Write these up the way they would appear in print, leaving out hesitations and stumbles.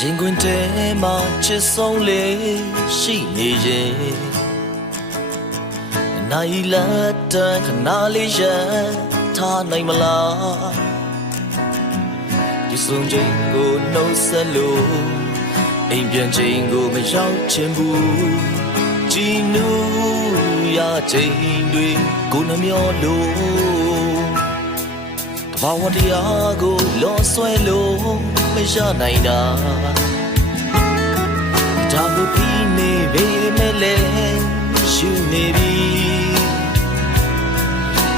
ရင်ခွင်ထဲမှာချစ်ဆုံးလေးရှိနေရင်နိုင်လက်တန်ခဏလေးရထားနိုင်မလားဒီဆုံးချိန်ကိုနှုတ်ဆက်လို့အိမ်ပြန်ချိန်ကိုမရောက်ချင်ဘူးကြည်နူးရချိန်တွေကိုနှမျောလို့ဘာဝတရားကိုလောဆွဲလို့မရနိုင်တာဒါကိုပြီးနေပေမဲ့လည်းယူနေပြီ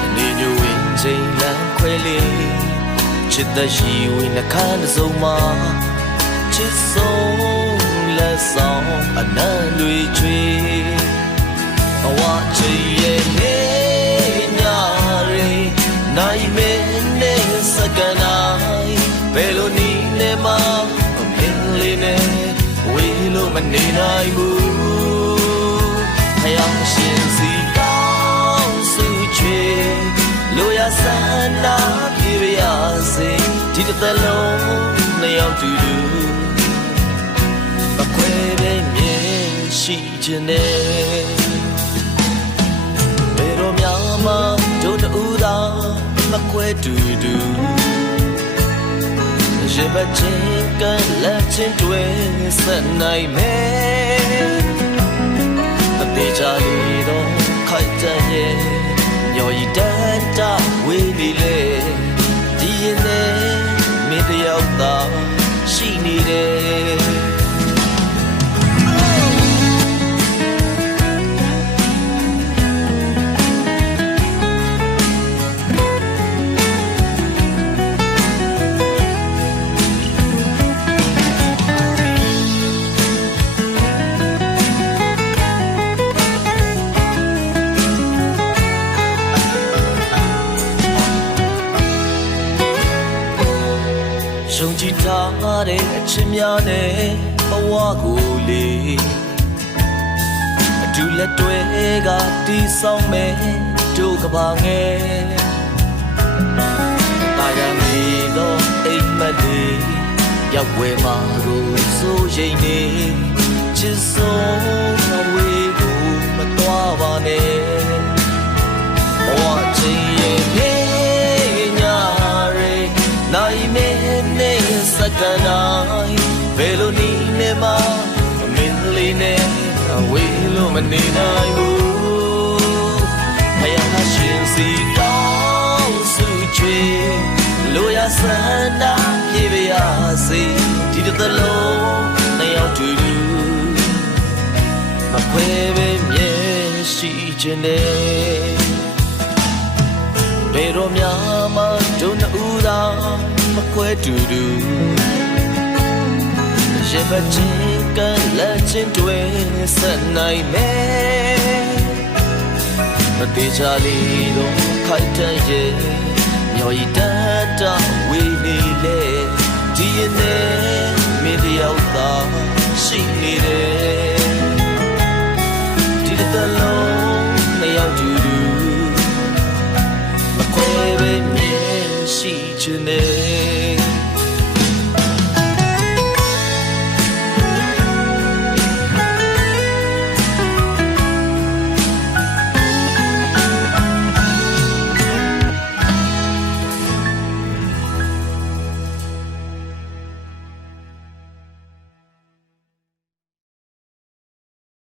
အနေညဝင်ချိန်လမ်းခွဲလေးချစ်တဲ့ရှိဝင်နှခမ်းတစ်စုံမှာချစ်ဆုံးလက်ဆောင်အနံ့တွေချွေဘဝချစ်ရဲ့နေညရီနိုင်မဲနဲ့စကန်နိုင်ဘယ်လိုနည်းနဲ့မှမင်းလေးနဲ့ဝေးလို့မနေနိုင်ဘူးဖယားရှင်စီကောင်းစုချွေလိုရဆန္ဒပြေရစေဒီတစ်သက်လုံးနှစ်ယောက်တူတူမခွဲပဲမြင်ရှိခြင်းနဲ့ဘယ်တော့မှတို့တူသာမခွဲတူတူJe vais checker la chintwe sanai me Ate chali do khai cha ye Nyo yi dan ta we li le Di yin ne me tayaw ta shi ni deယုံကြည်ထားတဲ့အချစ်များနဲ့ဘဝကိုလေအတူလက်တွဲကတီးဆောင်မယ်တို့ကပါငယ်တာရမီတော့အိမ်မက်လေးရောက်ွယ်မှာကိုစိုးရိမ်နေချစ်ဆုံးအဝေးကိုမသွားပါနဲ့ဘဝချင်းရဲ့နေညာရီနိုင်မဲစကန်နိုင်ဘယ်လိုနည်းနဲ့မှမင်းလေးနဲ့ဝေးလို့မနေနိုင်ဘူးဖယားရှင်စီကောင်းစုချွေလိုရဆန္ဒပြေရစေဒီတစ်သက်လုံးနှစ်ယောက်တူတူမခွဲပဲမြဲရှိခြင်းနဲ့ဘယ်တော့မှတို့နှစ်ဦးသာမခွဲတူတူJe vais checker la chintwe sanai me Ate chali do khai ta ye Nyo yi dan ta we ni le Di yin ne me tayaw ta shi ni de Di the longနှစ်ယောက်တူတူမခွဲပဲမြင်ရှိခြင်းနဲ့